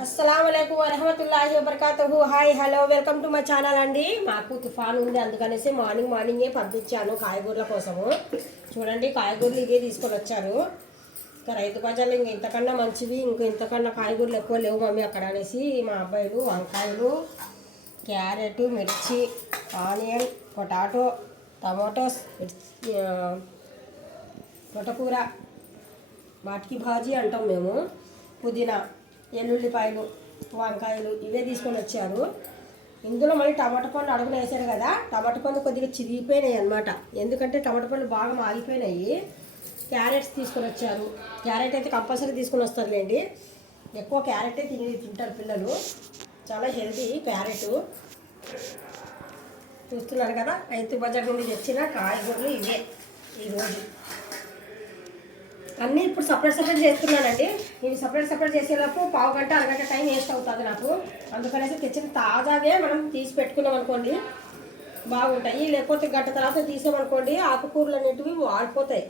అస్సలాముఅలైకుం వరహమతుల్లాహి వబర్కాతుహు. Hi hello welcome to my channel అండి. మాకు తుఫాన్ ఉంది, అందుకనేసి మార్నింగే పంపించాను కాయగూరల కోసము. చూడండి, కాయగూరలు ఇవే తీసుకొని వచ్చారు. ఇంకా రైతు బజార్లు ఇంక ఇంతకన్నా మంచివి, ఇంతకన్నా కాయగూరలు ఎక్కువ లేవు మమ్మీ అక్కడ అనేసి మా అబ్బాయిలు వంకాయలు, క్యారెట్, మిర్చి, ఆనియన్, పొటాటో, టమాటోస్, తోటకూర, వాటికి భాజీ అంటాం మేము, పుదీనా, ఎల్లుల్లిపాయలు, వంకాయలు ఇవే తీసుకొని వచ్చారు. ఇందులో మళ్ళీ టమాటా పండ్లు అడుగున వేసారు కదా, టమాటా పండ్లు కొద్దిగా చిరిగిపోయినాయి అనమాట. ఎందుకంటే టమాటా పండ్లు బాగా మాగిపోయినాయి. క్యారెట్స్ తీసుకొని వచ్చారు. క్యారెట్ అయితే కంపల్సరీ తీసుకొని వస్తారులేండి. ఎక్కువ క్యారెటే తింటారు పిల్లలు, చాలా హెల్తీ క్యారెట్. చూస్తున్నారు కదా, రైతు బజార్ నుండి తెచ్చిన కాయగూరలు ఇవే ఈరోజు. అన్నీ ఇప్పుడు సపరేట్ చేస్తున్నానండి. ఇవి సపరేట్ చేసేలోపు పావు గంట అరగంట టైం వేస్ట్ అవుతుంది నాకు. అందుకనేసి తెచ్చిన తాజాగే మనం తీసి పెట్టుకున్నాం అనుకోండి బాగుంటాయి. లేకపోతే గంట తర్వాత తీసామనుకోండి ఆకుకూరలు అనేటివి వాడిపోతాయి.